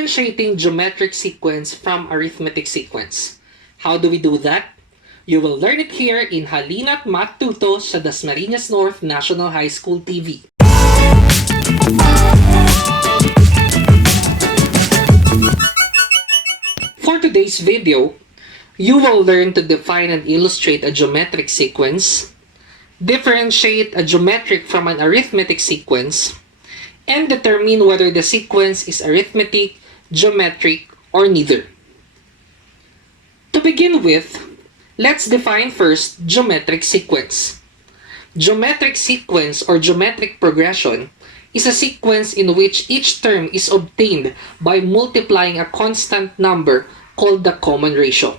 Differentiating geometric sequence from arithmetic sequence. How do we do that? You will learn it here in HALINA'T MATH-TUTO sa Dasmariñas North National High School TV. For today's video, you will learn to define and illustrate a geometric sequence, differentiate a geometric from an arithmetic sequence, and determine whether the sequence is arithmetic, geometric, or neither. To begin with, let's define first geometric sequence. Geometric sequence or geometric progression is a sequence in which each term is obtained by multiplying a constant number called the common ratio.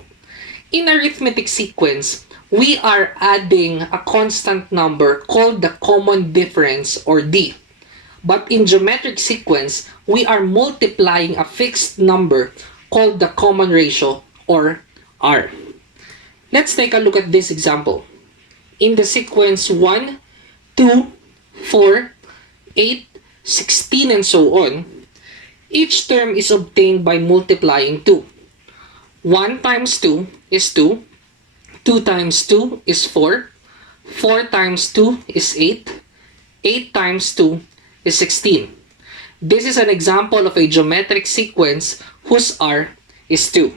In arithmetic sequence, we are adding a constant number called the common difference or D. But in geometric sequence, we are multiplying a fixed number called the common ratio or R. Let's take a look at this example. In the sequence 1, 2, 4, 8, 16, and so on, each term is obtained by multiplying 2. 1 times 2 is 2, 2 times 2 is 4, 4 times 2 is 8, 8 times 2 is 16. This is an example of a geometric sequence whose R is 2.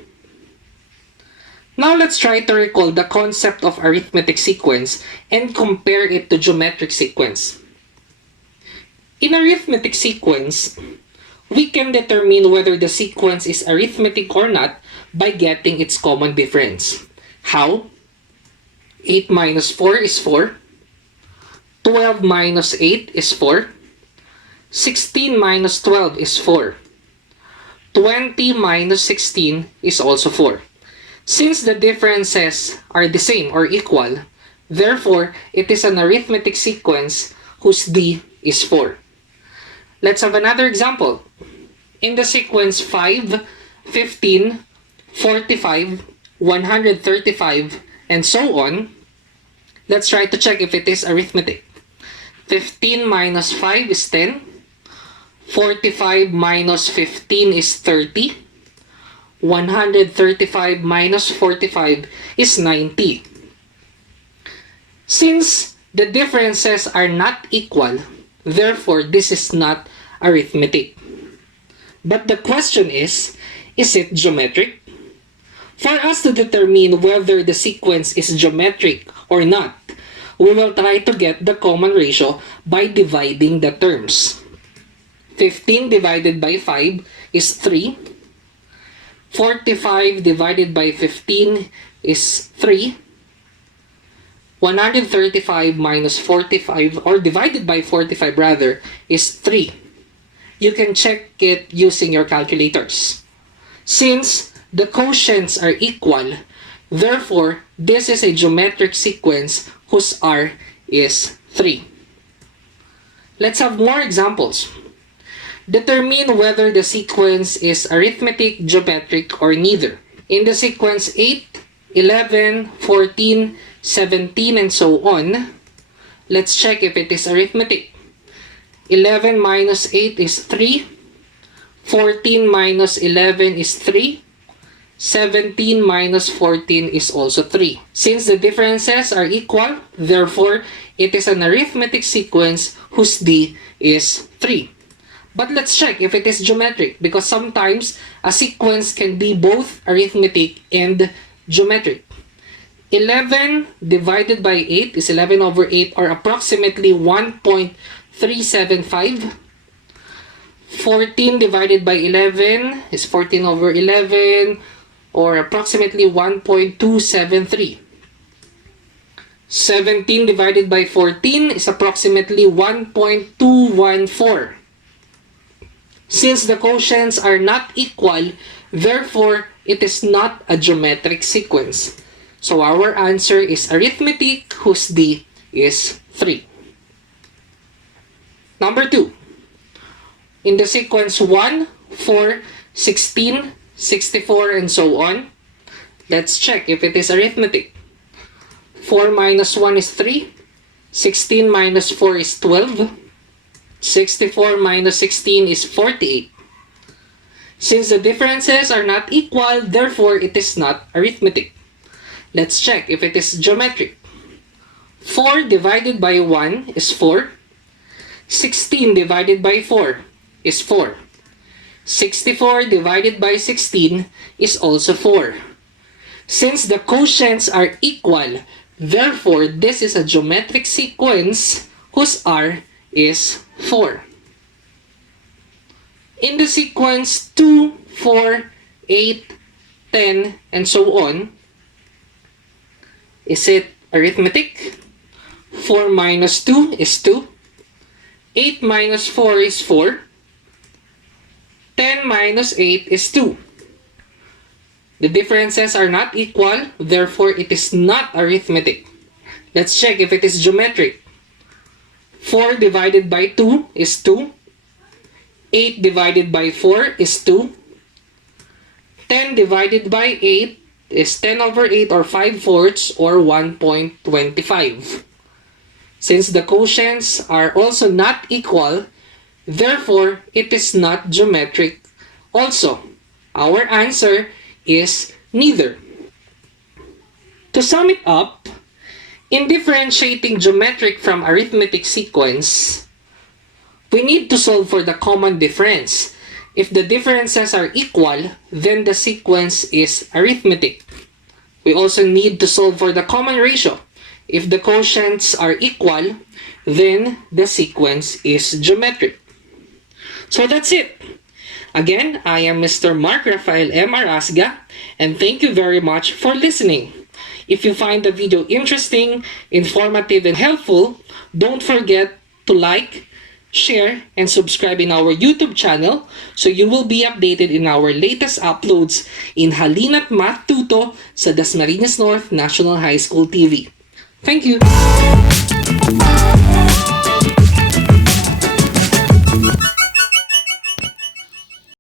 Now let's try to recall the concept of arithmetic sequence and compare it to geometric sequence. In arithmetic sequence, we can determine whether the sequence is arithmetic or not by getting its common difference. How? 8 minus 4 is 4. 12 minus 8 is 4. 16 minus 12 is 4. 20 minus 16 is also 4. Since the differences are the same or equal, therefore, it is an arithmetic sequence whose D is 4. Let's have another example. In the sequence 5, 15, 45, 135, and so on, let's try to check if it is arithmetic. 15 minus 5 is 10. 45 minus 15 is 30. 135 minus 45 is 90. Since the differences are not equal, therefore this is not arithmetic. But the question is it geometric? For us to determine whether the sequence is geometric or not, we will try to get the common ratio by dividing the terms. 15 divided by 5 is 3. 45 divided by 15 is 3. 135 minus 45, or divided by 45 rather, is 3. You can check it using your calculators. Since the quotients are equal, therefore, this is a geometric sequence whose R is 3. Let's have more examples. Determine whether the sequence is arithmetic, geometric, or neither. In the sequence 8, 11, 14, 17, and so on, let's check if it is arithmetic. 11 minus 8 is 3. 14 minus 11 is 3. 17 minus 14 is also 3. Since the differences are equal, therefore, it is an arithmetic sequence whose D is 3. But let's check if it is geometric, because sometimes a sequence can be both arithmetic and geometric. 11 divided by 8 is 11 over 8, or approximately 1.375. 14 divided by 11 is 14 over 11, or approximately 1.273. 17 divided by 14 is approximately 1.214. Since the quotients are not equal, therefore, it is not a geometric sequence. So our answer is arithmetic whose D is 3. Number 2. In the sequence 1, 4, 16, 64, and so on, let's check if it is arithmetic. 4 minus 1 is 3. 16 minus 4 is 12. 64 minus 16 is 48. Since the differences are not equal, therefore it is not arithmetic. Let's check if it is geometric. 4 divided by 1 is 4. 16 divided by 4 is 4. 64 divided by 16 is also 4. Since the quotients are equal, therefore this is a geometric sequence whose R is 4. In the sequence 2, 4, 8, 10, and so on, is it arithmetic? 4 minus 2 is 2. 8 minus 4 is 4. 10 minus 8 is 2. The differences are not equal, therefore it is not arithmetic. Let's check if it is geometric. 4 divided by 2 is 2. 8 divided by 4 is 2. 10 divided by 8 is 10 over 8 or 5/4 or 1.25. Since the quotients are also not equal, therefore it is not geometric also. Our answer is neither. To sum it up, in differentiating geometric from arithmetic sequence, we need to solve for the common difference. If the differences are equal, then the sequence is arithmetic. We also need to solve for the common ratio. If the quotients are equal, then the sequence is geometric. So that's it. Again, I am Mr. Mark Rafael M. Arasga, and thank you very much for listening. If you find the video interesting, informative, and helpful, don't forget to like, share, and subscribe in our YouTube channel so you will be updated in our latest uploads in HALINA'T MATH-TUTO sa Dasmariñas North National High School TV. Thank you!